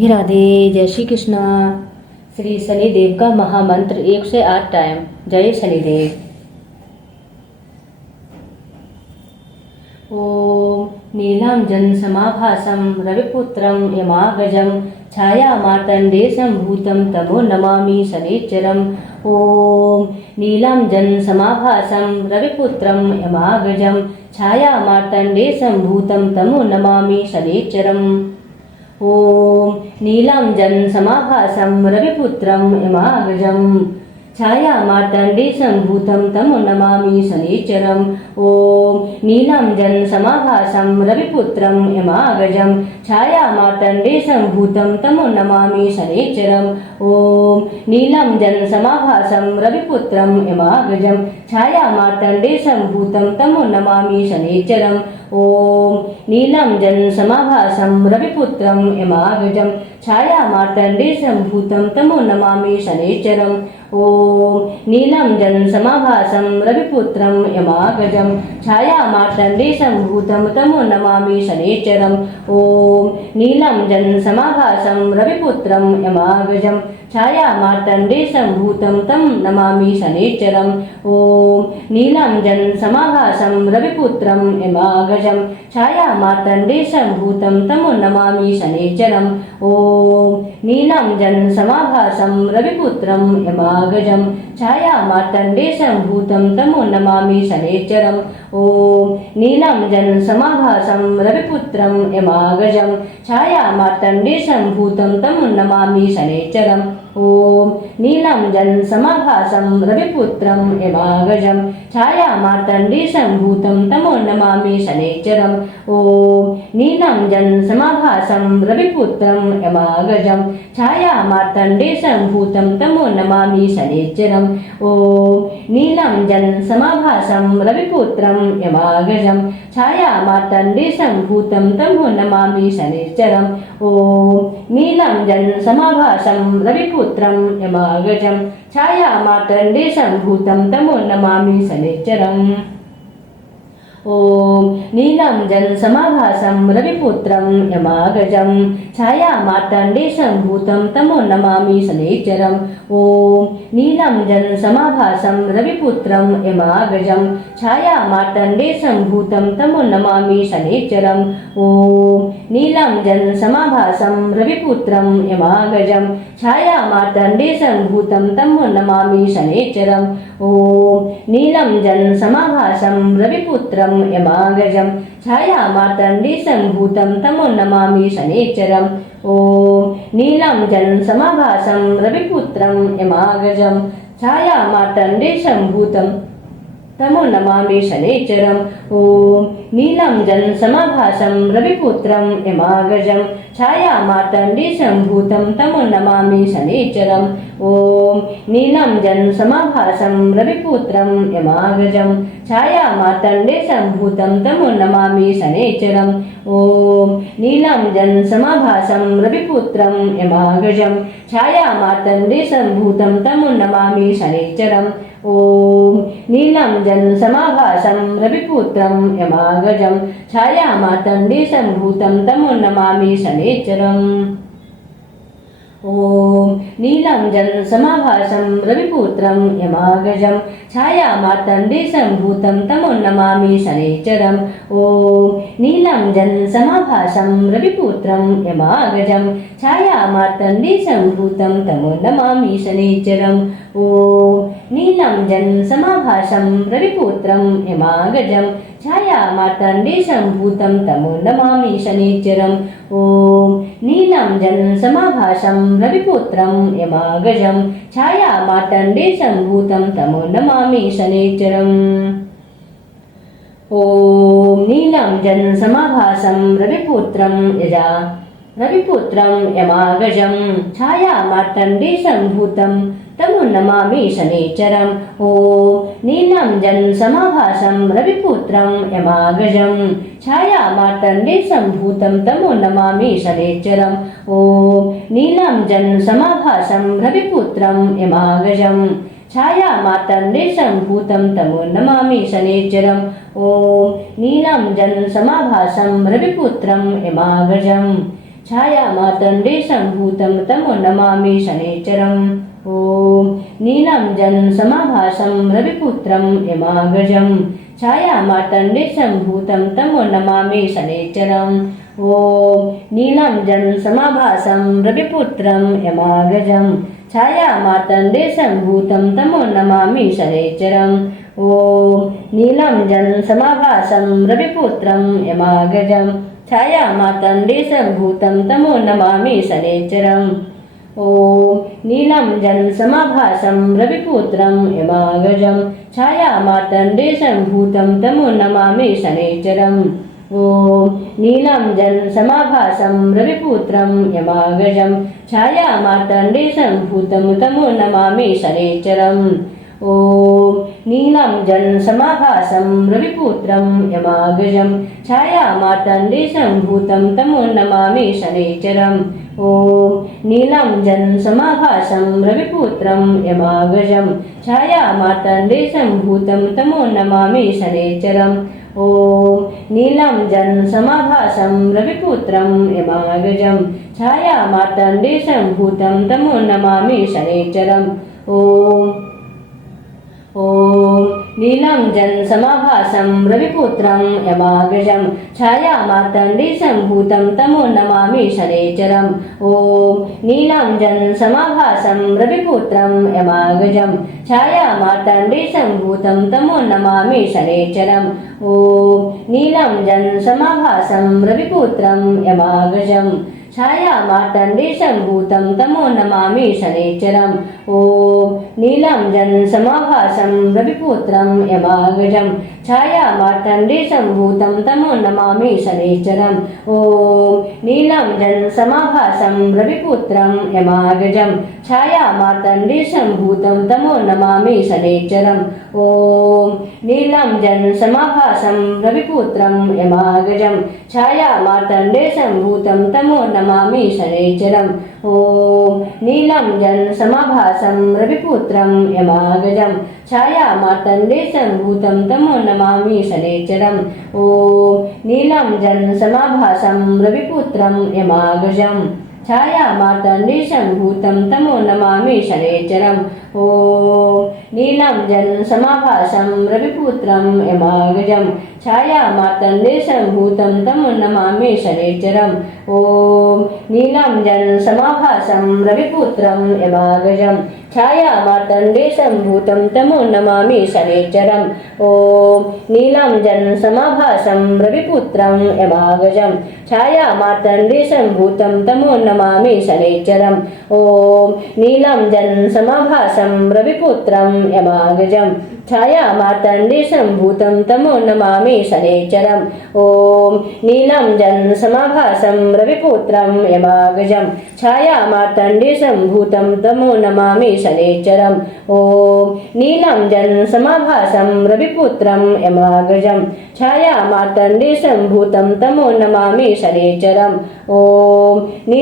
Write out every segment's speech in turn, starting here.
राधे। जय श्री कृष्णा। श्री शनिदेव का महामंत्र 108 टाइम। जय शनिदेव। ओम नीलांजन समाभासं रविपुत्रं यमागजं छायामार्तण्डेशं भूतं तमो नमामि शनिश्चरम्। ओम नीलांजन समाभासं रविपुत्रं यमागजं छायामार्तण्डेशं भूतं तमो नमामि शनिश्चरम्। ओम नीलांजन समाभासं रविपुत्रं यमागजं छायामार्तण्डेशं भूतं तमो नमामि शनिश्चरम्। ओम नीलांजन समाभासं रविपुत्रं यमागजं छायामार्तण्डेशं भूतं तमो नमामि शनिश्चरम्। ओम नीलांजन समाभासं रविपुत्रं यमागजं छायामार्तण्डेशं भूतं तमो नमामि शनिश्चरम्। ओम नीलांजन समाभासं रविपुत्रं यमागजं छायामार्तण्डेशं भूतं तमो नमामि शनिश्चरम्। ओम नीलांजन समाभासं रविपुत्रं यमागजं छायामार्तण्डेशं भूतं तमो नमामि शनिश्चरम्। ओम नीलांजन समाभासं रविपुत्रं यमागजं छायामार्तण्डेशं भूतं तं नमामि शनिश्चरम्। ओम नीलांजन समाभासं रविपुत्रं यमागजं छायामार्तण्डेशं भूतं तमो नमामि शनिश्चरम्। ओम नीलांजन समाभासं रविपुत्रं यमागजं छायामार्तण्डेशं भूतं तमो नमामि शनिश्चरम्। ओम नीलांजन समाभासं रविपुत्रं यमागजं छायामार्तण्डेशं भूतं तमो नमामि शनिश्चरम्। ओम नीलांजन समाभासं रविपुत्रं यमागजं छायामार्तण्डेशं भूतं तमो नमामि शनिश्चरम्। ओम नीलांजन समाभासं रविपुत्रं यमागजं छायामार्तण्डेशं भूतं तमो नमामि शनिश्चरम्। ओम नीलांजन समाभासं रविपुत्रं यमागजं छायामार्तण्डेशं भूतं तमो नमामि शनिश्चरम्। ओम नीलांजन समाभासं रविपुत्रं यमागजं छायामार्तण्डेशं भूतं तमो नमामि शनिश्चरम्। ओम नीलांजन समाभासं रविपुत्रं यमागजं छायामार्तण्डेशं भूतं तमो नमामि शनिश्चरम्। ओम नीलांजन समाभासं रविपुत्रं यमागजं छायामार्तण्डेशं भूतं तमो नमामि शनिश्चरम्। ओम नीलांजन समाभासं रविपुत्रं यमागजं छायामार्तण्डेशं भूतं तमो नमामि शनिश्चरम्। ओम नीलांजन समाभासं रविपुत्रं यमागजं छायामार्तण्डेशं भूतं तमो नमामि शनिश्चरम्। ओम नीलांजन समाभासं रविपुत्रं यमागजं छायामार्तण्डेशं भूतं तमो नमामि शनिश्चरम्। ओम नीलांजन समाभासं रविपुत्रं यमागजं छायामार्तण्डेशं भूतं तमो नमामि शनिश्चरम्। ओम नीलांजन समाभासं रविपुत्रं यमागजं छायामार्तण्डेशं भूतं तमो नमामि शनिश्चरम्। ओम नीलांजन समाभासं रविपुत्रं यमागजं छायामार्तण्डेशं भूतं तमो नमामि शनिश्चरम्। ओम नीलांजन समाभासं रविपुत्रं यमागजं छायामार्तण्डेशं भूतं तमो नमामि शनिश्चरम्। ओम नीलांजन समाभासं रविपुत्रं यमागजं छायामार्तण्डेशं भूतं तमो नमामि शनिश्चरम्। ओम नीलांजन समाभासं रविपुत्रं यमागजं छायामार्तण्डेशं भूतं तमो नमामि शनिश्चरम्। ओम नीलांजन समाभासं रविपुत्रं यमागजं छायामार्तण्डेशं भूतं तमो नमामि शनिश्चरम्। ओम नीलांजन समाभासं रविपुत्रं यमागजं छायामार्तण्डेशं भूतं तमो नमामि शनिश्चरम्। ओम नीलांजन समाभासं रविपुत्रं यमागजं छायामार्तण्डेशं भूतं तमो नमामि शनिश्चरम्। ओम नीलांजन समाभासं रविपुत्रं यमागजं छायामार्तण्डेशं भूतं तमो नमामि शनिश्चरम्। ओम नीलांजन समाभासं रविपुत्रं यमागजं छायामार्तण्डेशं भूतं तमो नमामि शनिश्चरम्। ओम नीलांजन समाभासं रविपुत्रं यमागजं छायामार्तण्डेशम्भूतं तमो नमामि शनैश्चरम् ॐ नीलाञ्जनं समाभासं रविपुत्रं यमाग्रजं छायामार्तण्डेशम्भूतं तमो नमामि शनैश्चरम् ॐ नीलाञ्जनं समाभासं रविपुत्रं यमाग्रजं छायामार्तण्डेशम्भूतं तमो नमामि शनैश्चरम् ॐ नीलाञ्जनं समाभासं रविपुत्रं यमाग्रजं छायामार्तण्डेशम्भूतं तमो नमामि शनैश्चरम् ॐ नीलाञ्जनं समाभासं रविपुत्रं यमाग्रजं छायामार्तण्डेशम्भूतं तमो नमामि शनैश्चरम् ॐ नीलाञ्जनं समाभासं रविपुत्रं यमाग्रजं छायामार्तण्डेशम्भूतं तमो नमामि शनैश्चरम् ॐ नीलाञ्जनं समाभासं रविपुत्रं यमाग्रजं छायामार्तण्डेशम्भूतं तमो नमामि शनैश्चरम् ॐ नीलाञ्जनं समाभासं रविपुत्रं यमाग्रजं छायामार्तण्डेशम्भूतं तमो नमामि शनैश्चरम् ॐ नीलाञ्जनं समाभासं रविपुत्रं यमाग्रजं छायामार्तण्डेशम्भूतं तमो नमामि शनैश्चरम् ॐ नीलाञ्जनं समाभासं रविपुत्रं यमाग्रजं छायामार्तण्डेशम्भूतं तमो नमामि शनैश्चरम् ॐ नीलाञ्जनं समाभासं रविपुत्रं यमाग्रजं छायामार्तण्डेशम्भूतं तमो नमामि शनैश्चरम् ॐ नीलाञ्जनं समाभासं रविपुत्रं यमाग्रजं छायामार्तण्डेशम्भूतं तमो नमामि शनैश्चरम् ॐ नीलाञ्जनं समाभासं रविपुत्रं यमाग्रजं छायामार्तण्डेशम्भूतं तमो नमामि शनैश्चरम् ॐ नीलाञ्जनं समाभासं रविपुत्रं यमाग्रजं छायामार्तण्डेशम्भूतं तमो नमामि शनैश्चरम् ॐ नीलाञ्जनं समाभासं रविपुत्रं यमाग्रजं छायामार्तण्डेशम्भूतं तमो नमामि शनैश्चरम् ॐ नीलाञ्जनं समाभासं रविपुत्रं यमाग्रजं छायामार्तण्डेशम्भूतं तमो नमामि शनैश्चरम् ॐ नीलाञ्जनं समाभासं रविपुत्रं यमाग्रजं छायामार्तण्डेशम्भूतं तमो नमामि शनैश्चरम् ॐ नीलाञ्जनं समाभासं रविपुत्रं यमाग्रजं छायामार्तण्डेशम्भूतं तमो नमामि शनैश्चरम् ॐ नीलाञ्जनं समाभासं रविपुत्रं यमाग्रजं छायामार्तण्डेशम्भूतं तमो नमामि शनैश्चरम् ॐ नीलाञ्जनं समाभासं रविपुत्रं यमाग्रजं छायामार्तण्डेशम्भूतं तमो नमामि शनैश्चरम् ॐ नीलाञ्जनं समाभासं रविपुत्रं यमाग्रजं छायामार्तण्डेशम्भूतं तमो नमामि शनैश्चरम् ॐ नीलाञ्जनं समाभासं रविपुत्रं यमाग्रजं छायामार्तण्डेशम्भूतं तमो नमामि शनैश्चरम् ॐ नीलाञ्जनं समाभासं रविपुत्रं यमाग्रजं छायामार्तण्डेशम्भूतं तमो नमामि शनैश्चरम्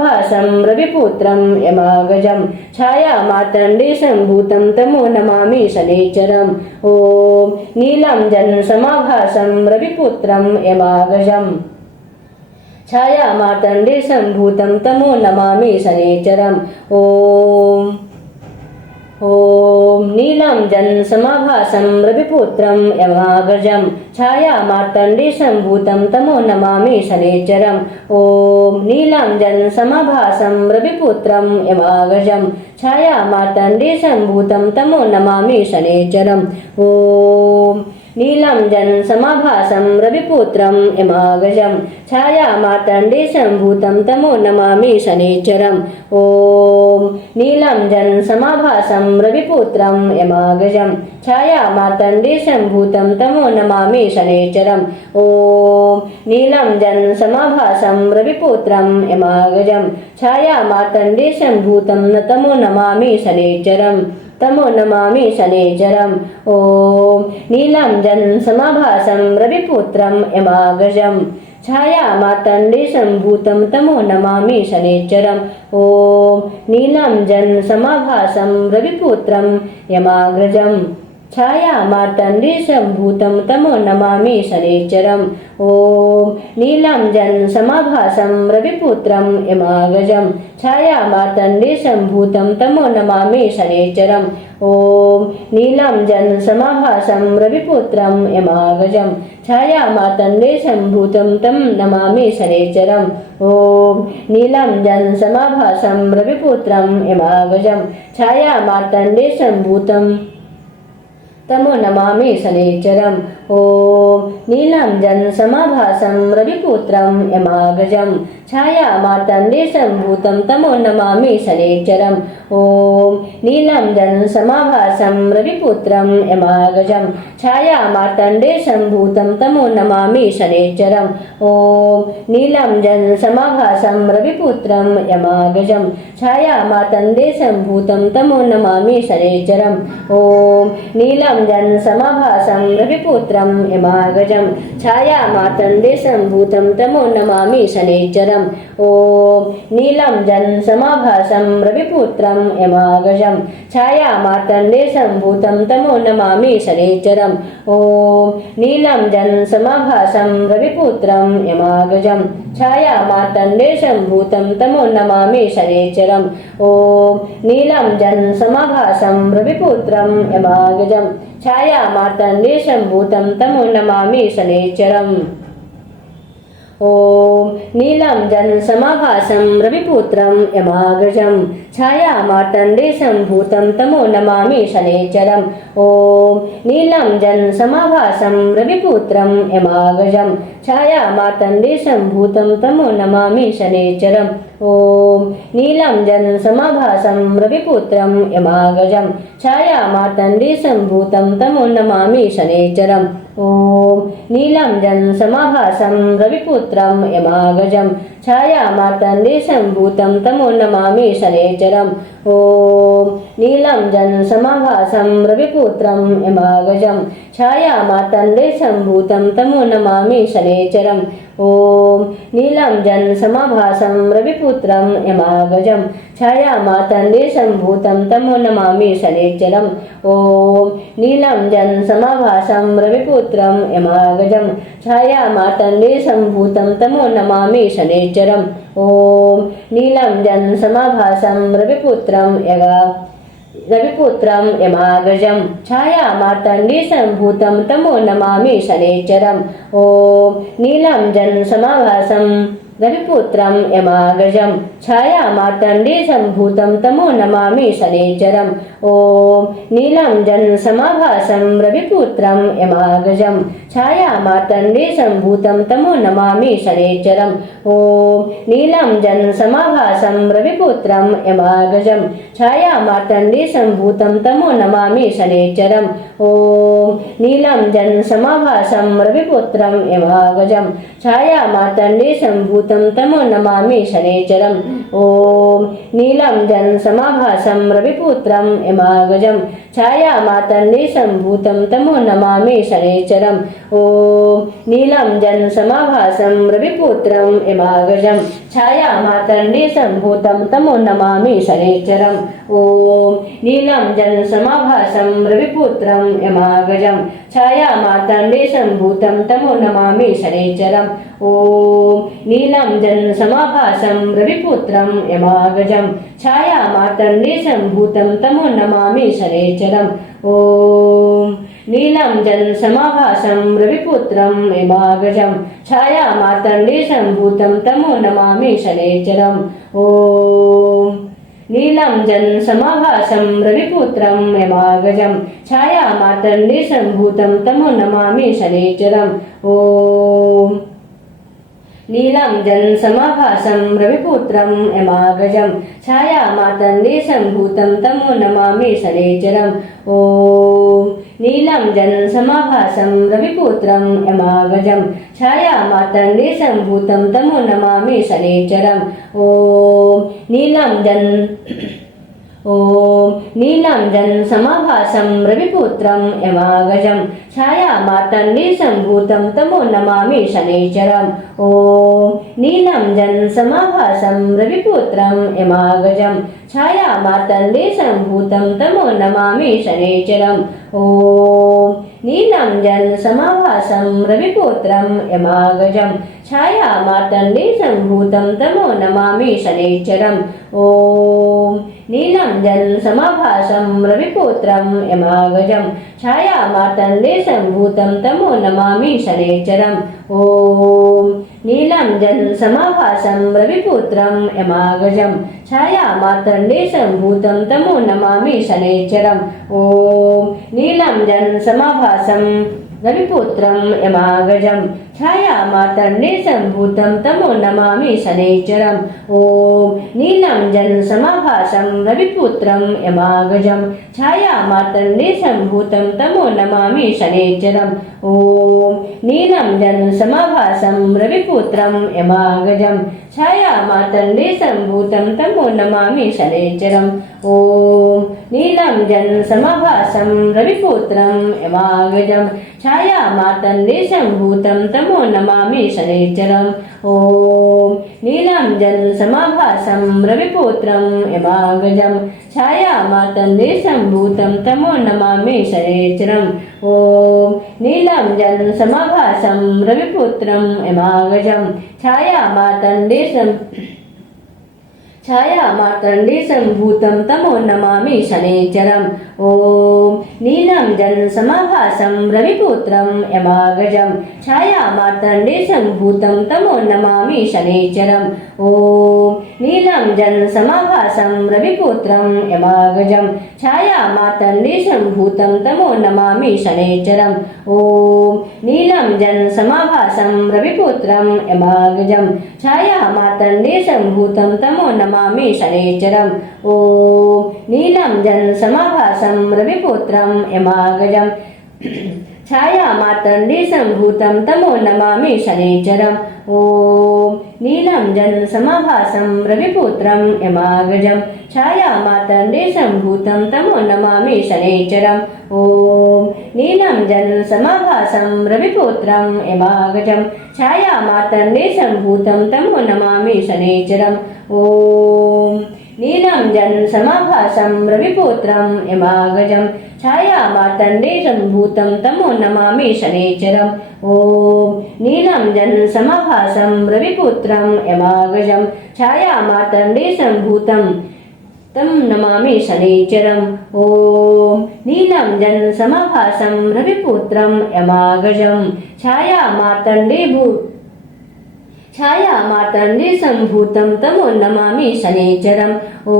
ॐ नीलाञ्जनं समाभासं रविपुत्रं यमाग्रजं छायामार्तण्डेशम्भूतं तमो नमामि शनैश्चरम् ॐ नीलाञ्जनं समाभासं रविपुत्रं यमाग्रजं छायामार्तण्डेशम्भूतं तमो नमामि शनैश्चरम् ॐ नीलाञ्जनं समाभासं रविपुत्रं यमाग्रजं छायामार्तण्डेशम्भूतं तमो नमामि शनैश्चरम् ॐ नीलाञ्जनं समाभासं रविपुत्रं यमाग्रजं छायामार्तण्डेशम्भूतं तमो नमामि शनैश्चरम् ॐ नीलाञ्जनं समाभासं रविपुत्रं यमाग्रजं छायामार्तण्डेशम्भूतं तमो नमामि शनैश्चरम् ॐ नीलाञ्जनं समाभासं रविपुत्रं यमाग्रजं छायामार्तण्डेशम्भूतं तमो नमामि शनैश्चरम् ॐ नीलाञ्जनं समाभासं रविपुत्रं यमाग्रजं छायामार्तण्डेशम्भूतं तमो नमामि शनैश्चरम् तमो नमामि शनैश्चरम् ॐ नीलाञ्जनं समाभासं रविपुत्रं यमाग्रजं छायामार्तण्डेशम्भूतं तमो नमामि शनैश्चरम् ॐ नीलाञ्जनं समाभासं रविपुत्रं यमाग्रजं छाया मार्तण्डेशं भूतं तमो नमामि शनैश्चरम् ॐ नीलाञ्जन समाभासं रविपुत्रं यमागजं छाया मार्तण्डेशं भूतं तमो नमामि शनैश्चरम् ॐ नीलाञ्जन समाभासं रविपुत्रं यमागजं छाया मार्तण्डेशं भूतं तं नमामि शनैश्चरम् ॐ नीलाञ्जन समाभासं रविपुत्रं यमागजं छाया मार्तण्डेशं भूतं तमो नमामि शनैश्चरम् ॐ नीलाञ्जन समाभासं रविपुत्रं यमागजं छाया मार्तण्डेशं भूतं तमो नमामि शनैश्चरम् ॐ नीलाञ्जन समाभासं रविपुत्रं यमागजं छाया मार्तण्डेशं भूतं तमो नमामि शनैश्चरम् ॐ नीलाञ्जन समाभासं रविपुत्रं यमागजं छाया मार्तण्डेशं भूतं तमो नमामि शनैश्चरम् ॐ नीलाञ्जन समाभासं रविपुत्रं यमागजं छाया मार्तण्डेशं भूतं तमो नमामि शनैश्चरम् ॐ नीलाञ्जन समाभासं रविपुत्रं यमागजं छाया मार्तण्डेशं भूतं तमो नमामि शनैश्चरम् ॐ नीलाञ्जन समाभासं रविपुत्रं यमागजं छाया मार्तण्डेशं भूतं तमो नमामि शनैश्चरम् ॐ नीलाञ्जन समाभासं रविपुत्रं यमागजं छाया मार्तण्डेशं भूतं तमो नमामि शनैश्चरम् ॐ नीलाञ्जन समाभासं रविपुत्रं यमागजं छाया मार्तण्डेशं भूतं तमो नमामि शनैश्चरम् ॐ नीलाञ्जन समाभासं रविपुत्रं यमागजं छाया मार्तण्डेशं भूतं तमो नमामि शनैश्चरम् ॐ नीलाञ्जन समाभासं रविपुत्रं यमागजं छाया मार्तण्डेशं भूतं तमो नमामि शनैश्चरम् ॐ नीलाञ्जन समाभासं रविपुत्रं यमागजं छाया मार्तण्डेशं भूतं तमो नमामि शनैश्चरम् ॐ नीलाञ्जन समाभासं रविपुत्रं यमागजं छाया मार्तण्डेशं भूतं तमो नमामि शनैश्चरम् ॐ नीलाञ्जन समाभासं रविपुत्रं यमागजं छाया मार्तण्डेशं भूतं तमो नमामि शनैश्चरम् ॐ नीलाञ्जन समाभासं रविपुत्रं यमागजं छाया मार्तण्डेशं भूतं तमो नमामि शनैश्चरम् ॐ नीलाञ्जन समाभासं रविपुत्रं यमागजं छाया मार्तण्डेशं भूतं तमो नमामि शनैश्चरम् ॐ नीलाञ्जन समाभासं रविपुत्रं यमागजं छाया मार्तण्डेशं भूतं तमो नमामि शनैश्चरम् ॐ नीलाञ्जन समाभासं रविपुत्रं यमागजं छाया मार्तण्डेशं भूतं तमो नमामि शनैश्चरम् ॐ नीलाञ्जन समाभासं रविपुत्रं यमागजं छाया मार्तण्डेशं भूतं तमो नमामि शनैश्चरम् ॐ नीलाञ्जन समाभासं रविपुत्रं यमागजं छाया मार्तण्डेशं भूतं तमो नमामि शनैश्चरम् ॐ नीलाञ्जन समाभासं रविपुत्रं यमागजं छाया मार्तण्डेशं भूतं तमो नमामि शनैश्चरम् ॐ नीलाञ्जन समाभासं रविपुत्रं यमागजं छाया मार्तण्डेशं भूतं तमो नमामि शनैश्चरम् ॐ नीलाञ्जन समाभासं रविपुत्रं यमागजं छाया मार्तण्डेशं भूतं तमो नमामि शनैश्चरम् ॐ नीलाञ्जन समाभासं रविपुत्रं यमागजं छाया मार्तण्डेशं भूतं तमो नमामि शनैश्चरम् ॐ नीलाञ्जन समाभासं रविपुत्रं यमागजं छाया मार्तण्डेशं भूतं तमो नमामि शनैश्चरम् ॐ नीलाञ्जन समाभासं रविपुत्रं यमागजं छाया मार्तण्डेशं भूतं तमो नमामि शनैश्चरम् ॐ नीलाञ्जन समाभासं रविपुत्रं यमागजं छाया मार्तण्डेशं भूतं तमो नमामि शनैश्चरम् ॐ नीलाञ्जन समाभासं रविपुत्रं यमागजं छाया मार्तण्डेशं भूतं तमो नमामि शनैश्चरम् ॐ नीलाञ्जन समाभासं रविपुत्रं यमागजं छाया मार्तण्डेशं भूतं तमो नमामि शनैश्चरम् ॐ नीलाञ्जन समाभासं रविपुत्रं यमागजं छाया मार्तण्डेशं भूतं तमो नमामि शनैश्चरम् ॐ नीलं जलसमाभासं रविपुत्रं यमागजं छायामार्तण्डीसम्भूतं तमो नमामि शनैश्चरम् ॐ नीलं जलसमाभासं रविपुत्रं यमागजं छायामार्तण्डीसम्भूतं तमो नमामि शनैश्चरम् ॐ नीलं जलसमाभासं रविपुत्रं यमागजं छायामार्तण्डीसम्भूतं तमो नमामि शनैश्चरम् ॐ नीलं जलसमाभासं रविपुत्रं यमागजं छायामार्तण्डीसम्भूतं तमो नमामि शनैश्चरम् ॐ नीलं जलसमाभासं रविपुत्रं यमागजं छायामार्तण्डीसम्भूतं तमो नमामि शनैश्चरम् ॐ नीलं जलसमाभासं रविपुत्रं यमागजं छायामार्तण्डीसम्भूतं तमो नमामि शनैश्चरम् ॐ नीलं जलसमाभासं रविपुत्रं यमागजं छायामार्तण्डीसम्भूतं तमो नमामि शनैश्चरम् ॐ नीलं जलसमाभासं रविपुत्रं यमागजं छायामार्तण्डीसम्भूतं तमो नमामि शनैश्चरम् ॐ नीलं जलसमाभासं रविपुत्रं यमागजं छायामार्तण्डीसम्भूतं तमो नमामि शनैश्चरम् ॐ नीलं जलसमाभासं रविपुत्रं यमागजं छायामार्तण्डीसम्भूतं तमो नमामि शनैश्चरम् ॐ नीलं जलसमाभासं रविपुत्रं यमागजं छायामार्तण्डीसम्भूतं तमो नमामि शनैश्चरम् ॐ नीलं जलसमाभासं रविपुत्रं यमागजं छायामार्तण्डीसम्भूतं तमो नमामि शनैश्चरम् ॐ नीलं जलसमाभासं रविपुत्रं यमागजं छायामार्तण्डीसम्भूतं तमो नमामि शनैश्चरम् ॐ नीलं जलसमाभासं रविपुत्रं यमागजं छायामार्तण्डीसम्भूतं तमो नमामि शनैश्चरम् ॐ नीलं जलसमाभासं रविपुत्रं यमागजं छायामार्तण्डीसम्भूतं तमो नमामि शनैश्चरम् ॐ नीलं जलसमाभासं रविपुत्रं यमागजं छायामार्तण्डीसम्भूतं तमो नमामि शनैश्चरम् ॐ नीलं जलसमाभासं रविपुत्रं यमागजं छायामार्तण्डीसम्भूतं तं नमामि शनैश्चरम् ॐ नीलं जलसमाभासं रविपुत्रं यमागजं छायामार्तण्डीसम्भूतं तमो नमामि शनैश्चरम् ॐ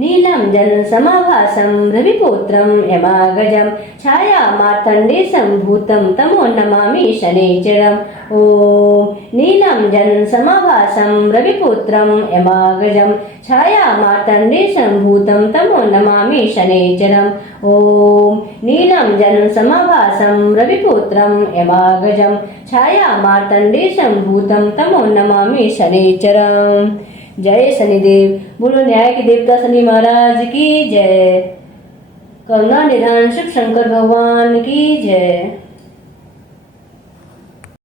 नीलं जलसमाभासं रविपुत्रं यमागजं छायामार्तण्डीसम्भूतं तमो नमामि शनैश्चरम् ॐ नीलं जलसमाभासं रविपुत्रं यमागजं छायामार्तण्डीसम्भूतं तमो नमामि शनैश्चरम् ॐ नीलं जलसमाभासं रविपुत्रं यमागजं छायामार्तण्डीसम्भूतं तमो नमामि शनैश्चरम्। जय शनिदेव। बोलो न्याय के देवता शनि महाराज की जय। करुणा निधान शिव शंकर भगवान की जय।